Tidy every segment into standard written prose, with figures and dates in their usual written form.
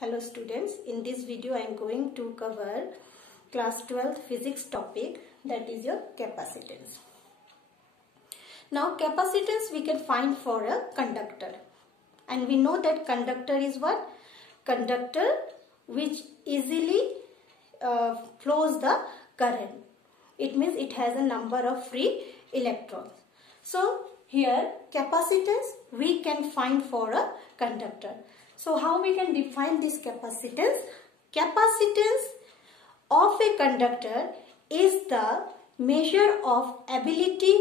Hello students, in this video I am going to cover class 12th physics topic, that is your capacitance. Now capacitance we can find for a conductor, and we know that conductor is what? Conductor which easily flows the current. It means it has a number of free electrons. So here capacitance we can find for a conductor. So how we can define this capacitance? Capacitance of a conductor is the measure of ability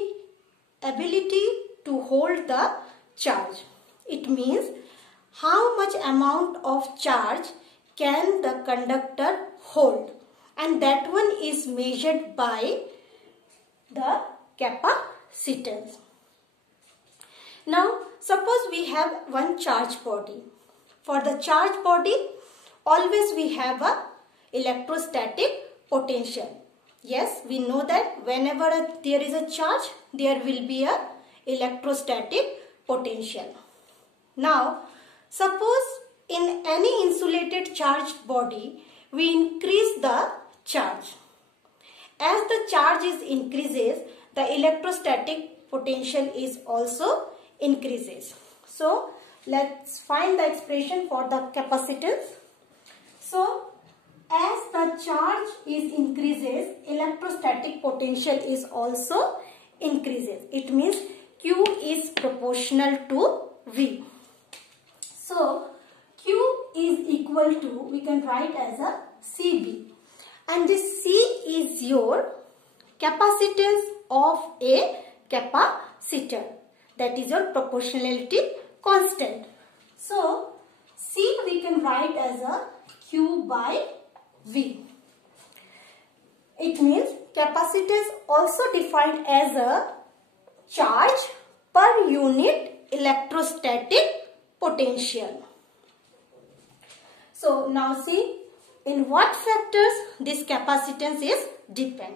to hold the charge. It means how much amount of charge can the conductor hold, and that one is measured by the capacitance. Now suppose we have one charge body. For the charge body, always we have a electrostatic potential. Yes, we know that whenever there is a charge, there will be a electrostatic potential. Now, suppose in any insulated charged body, we increase the charge. As the charge increases, the electrostatic potential is also increases. So, let's find the expression for the capacitance. So, as the charge increases, electrostatic potential is also increases. It means Q is proportional to V. So, Q is equal to, we can write as a CB. And this C is your capacitance of a capacitor. That is your proportionality constant. So, C we can write as a Q by V. It means capacitance also defined as a charge per unit electrostatic potential. So, now see in what factors this capacitance is depend.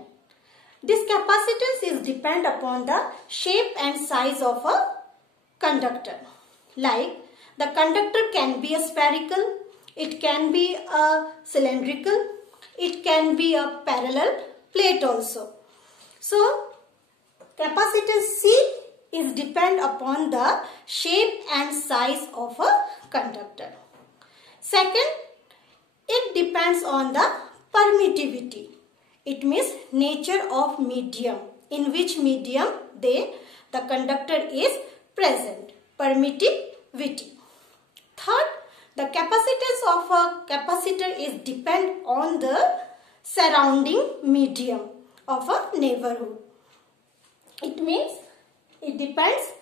This capacitance is depend upon the shape and size of a conductor. Like the conductor can be a spherical, it can be a cylindrical, it can be a parallel plate also. So capacitance C is depend upon the shape and size of a conductor. Second, it depends on the permittivity. It means nature of medium, in which medium the conductor is present. Permittivity. Third, the capacitance of a capacitor is depend on the surrounding medium of a neighborhood. It means it depends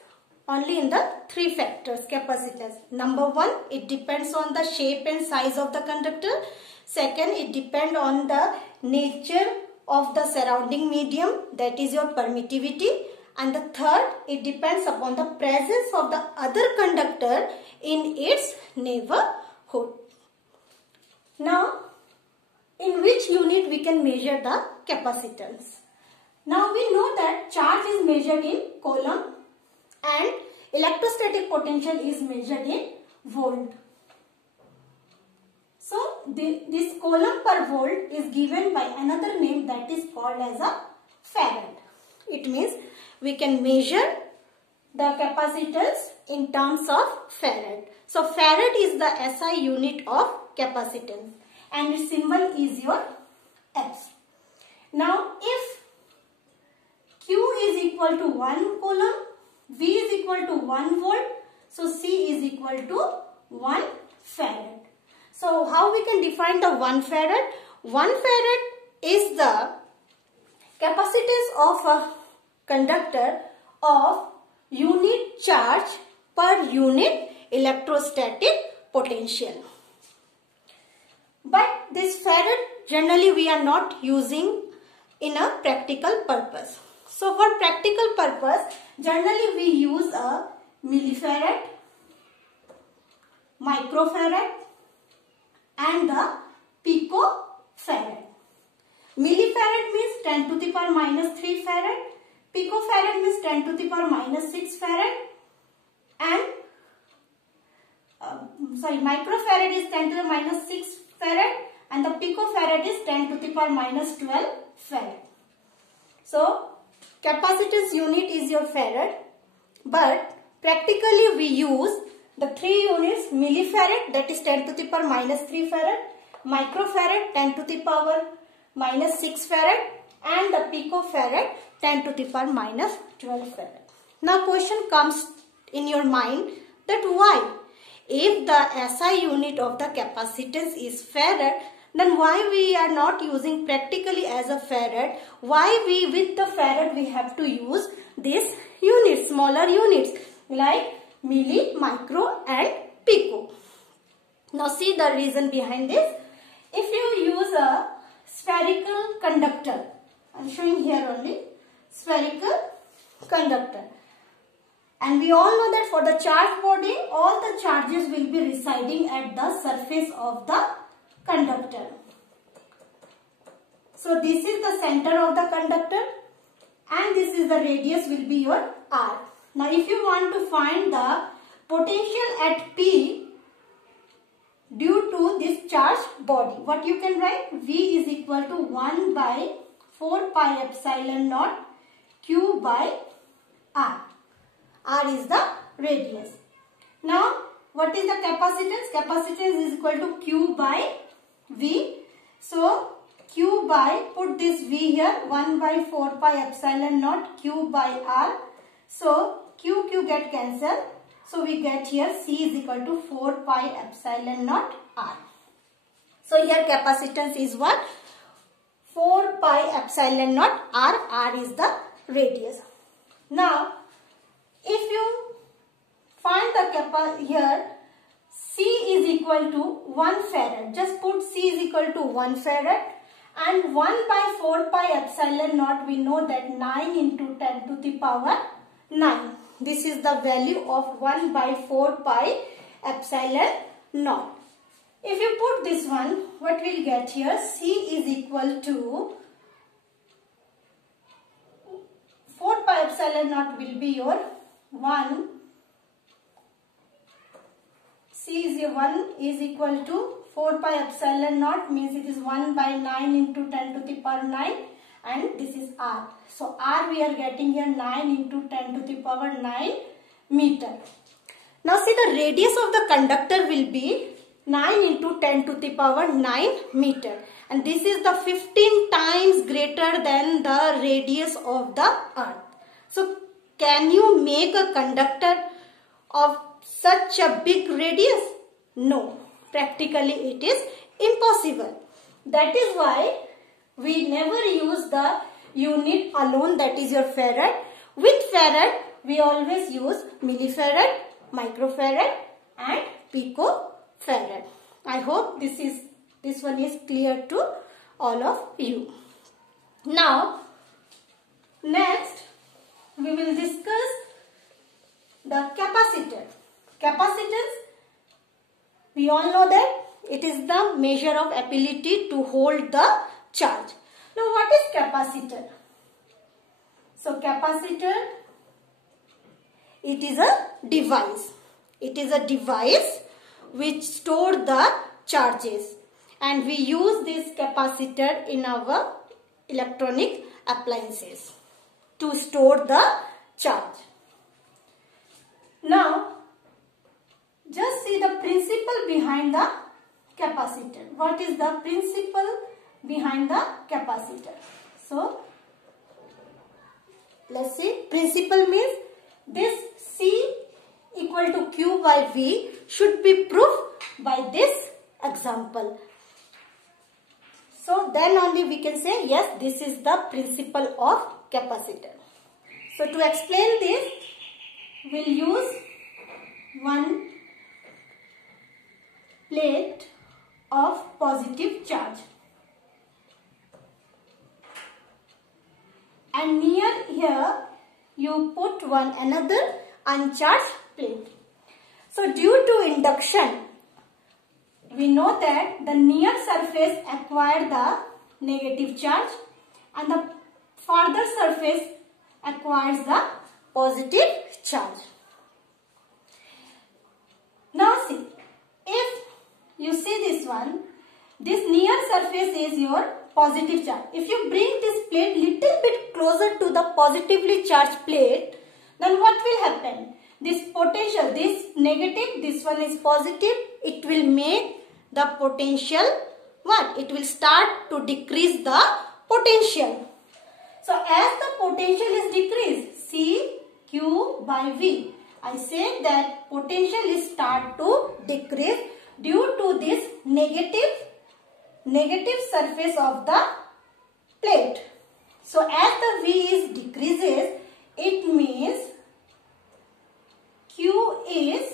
only in the three factors capacitance. Number one, it depends on the shape and size of the conductor. Second, it depends on the nature of the surrounding medium, that is your permittivity. And the third, it depends upon the presence of the other conductor in its neighborhood. Now, in which unit we can measure the capacitance? Now we know that charge is measured in coulomb and electrostatic potential is measured in volt. So, this coulomb per volt is given by another name, that is called as a farad. It means we can measure the capacitance in terms of farad. So, farad is the SI unit of capacitance and its symbol is your F. Now, if Q is equal to 1 coulomb, V is equal to 1 volt, so C is equal to 1 farad. So, how we can define the 1 farad? 1 farad is the capacitance of a conductor of unit charge per unit electrostatic potential. But this farad generally we are not using in a practical purpose. So for practical purpose, generally we use a millifarad, microfarad and the picofarad. Millifarad means 10 to the power minus 3 farad. Picofarad means 10 to the power minus 6 farad. And microfarad is 10 to the minus 6 farad and the picofarad is 10 to the power minus 12 farad. So capacitance unit is your farad, but practically we use the 3 units: millifarad, that is 10 to the power minus 3 farad, microfarad 10 to the power minus 6 farad, and the picofarad 10 to the power minus 12 farad. Now question comes in your mind that why? If the SI unit of the capacitance is farad, then why we are not using practically as a farad? Why we with the farad we have to use this units, smaller units like milli, micro and pico. Now see the reason behind this. If you use a spherical conductor, I am showing here only spherical conductor, and we all know that for the charged body all the charges will be residing at the surface of the conductor. So this is the center of the conductor and this is the radius will be your R. Now if you want to find the potential at P due to this charged body, what you can write? V is equal to 1 by 4 pi epsilon naught Q by R. R is the radius. Now what is the capacitance? Capacitance is equal to Q by V. So Q by, put this V here, 1 by 4 pi epsilon naught Q by R. So Q get cancelled. So we get here C is equal to 4 pi epsilon naught R. So here capacitance is what? 4 pi epsilon naught R. R is the radius. Now if you find the here C is equal to 1 farad. Just put C is equal to 1 farad and 1 by 4 pi epsilon naught, we know that 9 into 10 to the power 9. This is the value of 1 by 4 pi epsilon naught. If you put this one, what we'll get here? C is equal to 4 pi epsilon naught will be your 1. C is a 1 is equal to 4 pi epsilon naught, means it is 1 by 9 into 10 to the power 9, and this is R. So R we are getting here 9 into 10 to the power 9 meter. Now see, the radius of the conductor will be 9 into 10 to the power 9 meter, and this is the 15 times greater than the radius of the earth. So can you make a conductor of such a big radius? No, practically it is impossible. That is why we never use the unit alone, that is your farad. With farad we always use millifarad, microfarad and picofarad. I hope this one is clear to all of you. Now next we will discuss the capacitor. Capacitance, we all know that it is the measure of ability to hold the charge. Now what is capacitor? So capacitor, it is a device. It is a device which stores the charges, and we use this capacitor in our electronic appliances to store the charge. Now just see the principle behind the capacitor. What is the principle behind the capacitor? So let's see, principle means this C equal to Q by V should be proved by this example. So then only we can say yes, this is the principle of capacitor. So to explain this, we'll use one plate of positive charge, and near here you put another uncharged plate. So due to induction, we know that the near surface acquire the negative charge and the farther surface acquires the positive charge. Now see, you see this one, this near surface is your positive charge. If you bring this plate little bit closer to the positively charged plate, then what will happen? This potential, this negative, this one is positive, it will make the potential what? It will start to decrease the potential. So as the potential is decreased, C Q by V, I say that potential is start to decrease due to this negative surface of the plate. So as the V is decreases, it means Q is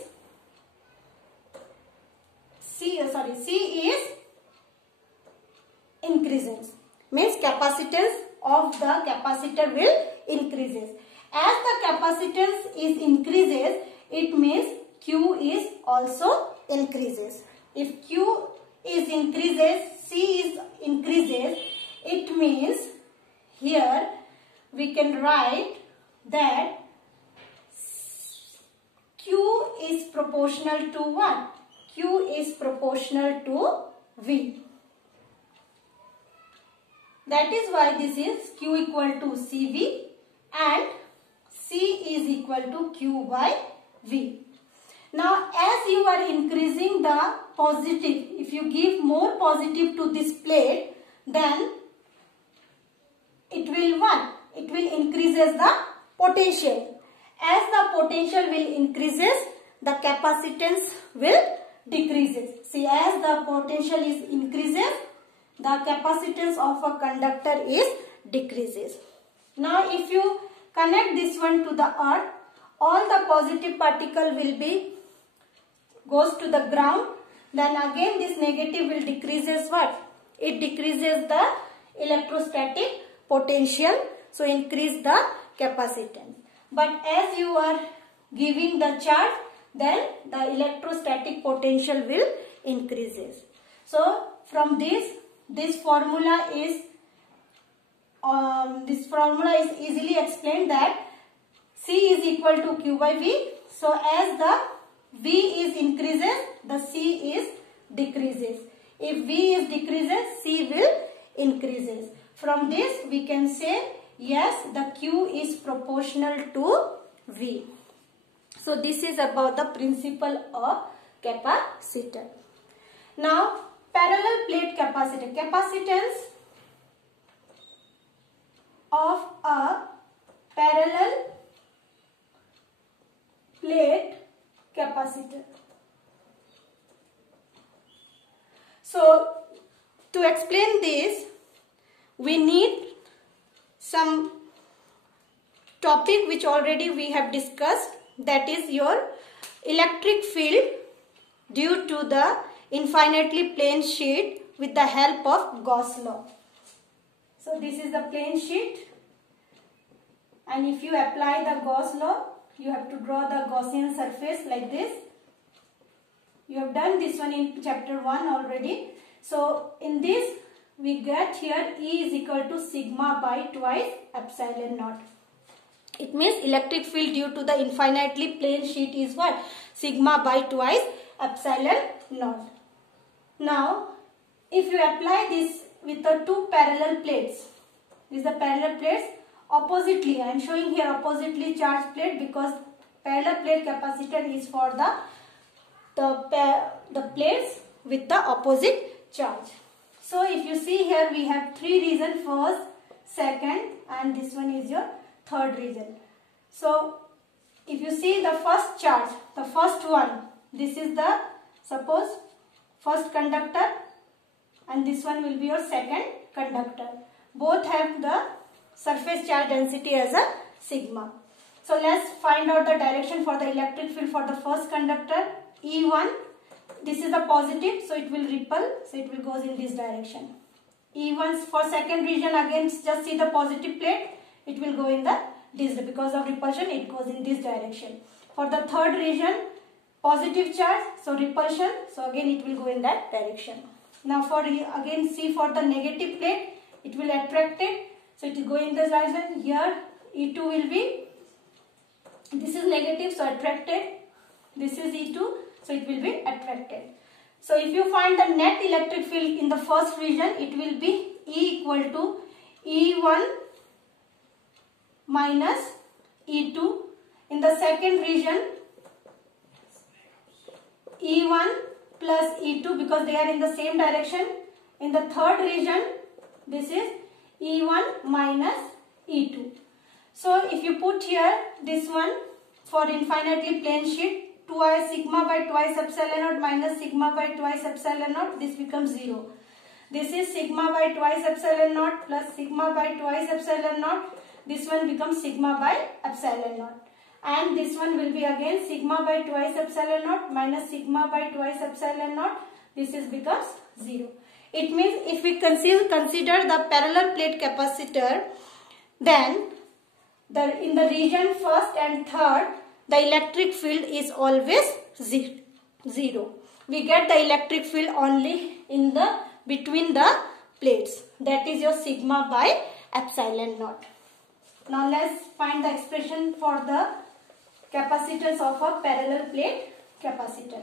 C is increases. Means capacitance of the capacitor will increases. As the capacitance is increases, it means Q is also increases. If Q is increases, C is increases, it means here we can write that Q is proportional to what? Q is proportional to V. That is why this is Q equal to CV and C is equal to Q by V. Now as you are increasing the positive, if you give more positive to this plate, then it will what? It will increases the potential. As the potential will increases, the capacitance will decreases. See, as the potential is increases, the capacitance of a conductor is decreases. Now if you connect this one to the earth, all the positive particle will be goes to the ground. Then again this negative will decreases what? It decreases the electrostatic potential. So increase the capacitance. But as you are giving the charge, then the electrostatic potential will increases. So from this formula is easily explained that C is equal to Q by V. So as the V is increases, the C is decreases. If V is decreases, C will increases. From this we can say yes, the Q is proportional to V. So this is about the principle of capacitor. Now parallel plate capacitor. Capacitance of a parallel plate capacitor. So to explain this, we need some topic which already we have discussed, that is your electric field due to the infinitely plane sheet with the help of Gauss law. So this is the plane sheet, and if you apply the Gauss law, you have to draw the Gaussian surface like this. You have done this one in chapter 1 already. So in this we get here E is equal to sigma by twice epsilon naught. It means electric field due to the infinitely plane sheet is what? Sigma by twice epsilon naught. Now if you apply this with the two parallel plates, these are parallel plates oppositely. I am showing here oppositely charged plate because parallel plate capacitor is for the plates with the opposite charge. So if you see here we have three regions, first, second, and this one is your third region. So if you see the first charge, the first one, this is the suppose first conductor and this one will be your second conductor. Both have the surface charge density as a sigma. So let's find out the direction for the electric field for the first conductor. E1, this is the positive, so it will repel, so it will goes in this direction. E1 for second region, again just see the positive plate, it will go in this, because of repulsion it goes in this direction. For the third region, positive charge, so repulsion, so again it will go in that direction. Now for again see for the negative plate, it will attract it, so it will go in this direction. Here E2 will be, this is negative, so attracted, this is E2, so it will be attracted. So if you find the net electric field in the first region, it will be E equal to E1 minus E2. In the second region, E1 plus E2, because they are in the same direction. In the third region, this is E1 minus E2. So if you put here this one for infinitely plane sheet, twice sigma by twice epsilon naught minus sigma by twice epsilon naught, this becomes 0. This is sigma by twice epsilon naught plus sigma by twice epsilon naught. This one becomes sigma by epsilon naught. And this one will be again sigma by twice epsilon naught minus sigma by twice epsilon naught. This is becomes 0. It means if we consider the parallel plate capacitor, then in the region first and third, the electric field is always 0. We get the electric field only in the between the plates. That is your sigma by epsilon naught. Now let's find the expression for the capacitance of a parallel plate capacitor.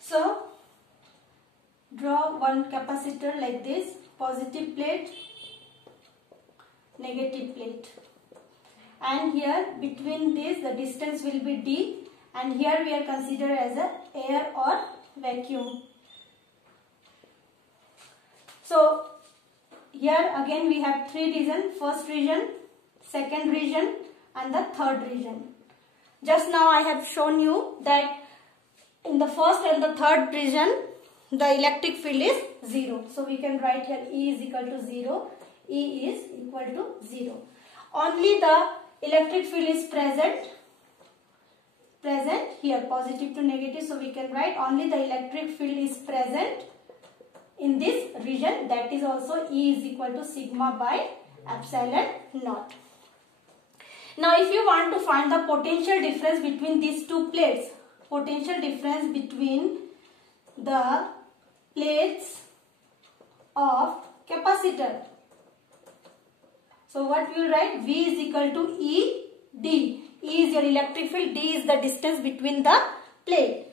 So draw one capacitor like this, positive plate, negative plate, and here between this the distance will be d, and here we are considered as a air or vacuum. So here again we have three regions: first region, second region and the third region. Just now I have shown you that in the first and the third region the electric field is 0. So we can write here E is equal to 0. E is equal to 0. Only the electric field is present here, positive to negative. So we can write only the electric field is present in this region. That is also E is equal to sigma by epsilon naught. Now if you want to find the potential difference between these two plates, potential difference between the plates of capacitor. So what we will write? V is equal to E D. E is your electric field, D is the distance between the plate.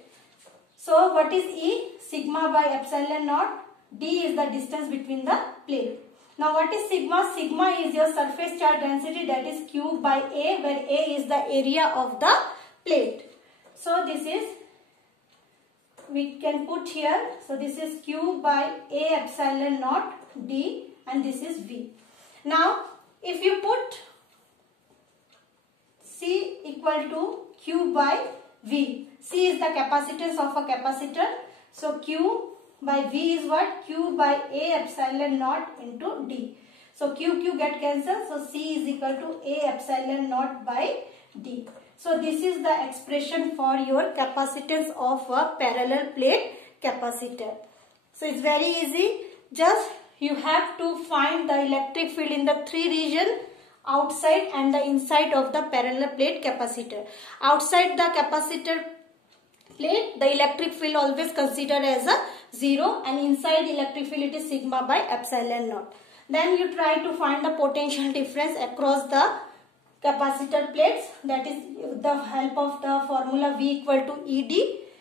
So what is E? Sigma by epsilon naught. D is the distance between the plate. Now what is sigma? Sigma is your surface charge density, that is Q by A, where A is the area of the plate. So this is, we can put here, so this is Q by A epsilon naught D, and this is V. Now if you put C equal to Q by V, C is the capacitance of a capacitor, so Q by V is what? Q by A epsilon naught into D. So Q get cancelled, so C is equal to A epsilon naught by D. So this is the expression for your capacitance of a parallel plate capacitor. So it's very easy. Just you have to find the electric field in the three regions, outside and the inside of the parallel plate capacitor. Outside the capacitor plate, the electric field always considered as a 0, and inside electric field it is sigma by epsilon naught. Then you try to find the potential difference across the capacitor plates, that is the help of the formula V equal to ED.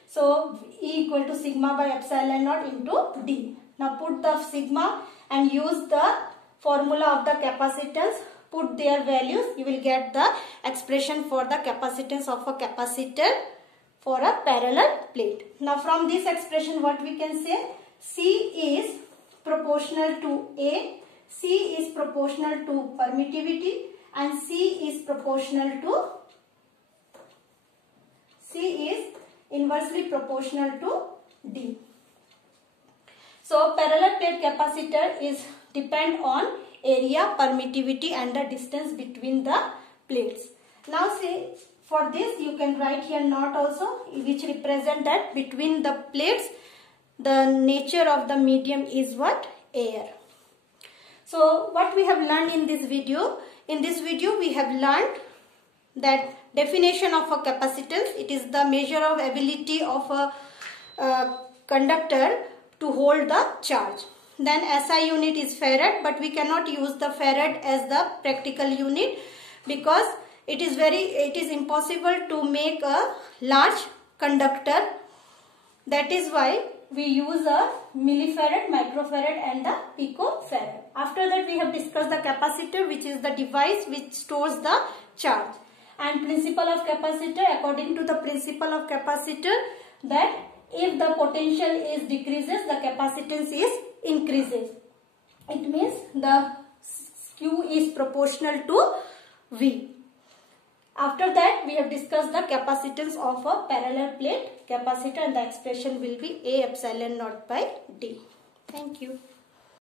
So E equal to sigma by epsilon naught into D. Now put the sigma and use the formula of the capacitance, put their values, you will get the expression for the capacitance of a capacitor for a parallel plate. Now from this expression what we can say? C is proportional to A, C is proportional to permittivity, and C is inversely proportional to D. So parallel plate capacitor is depend on area, permittivity and the distance between the plates. Now see, for this you can write here naught also, which represent that between the plates the nature of the medium is what? Air. So what we have learned in this video? In this video we have learned that definition of a capacitance. It is the measure of ability of a conductor to hold the charge. Then SI unit is farad, but we cannot use the farad as the practical unit because it is impossible to make a large conductor. That is why we use a millifarad, microfarad and the picofarad. After that we have discussed the capacitor, which is the device which stores the charge. And principle of capacitor, according to the principle of capacitor, that if the potential is decreases, the capacitance is increases. It means the Q is proportional to V. After that we have discussed the capacitance of a parallel plate capacitor, and the expression will be A epsilon naught by D. Thank you.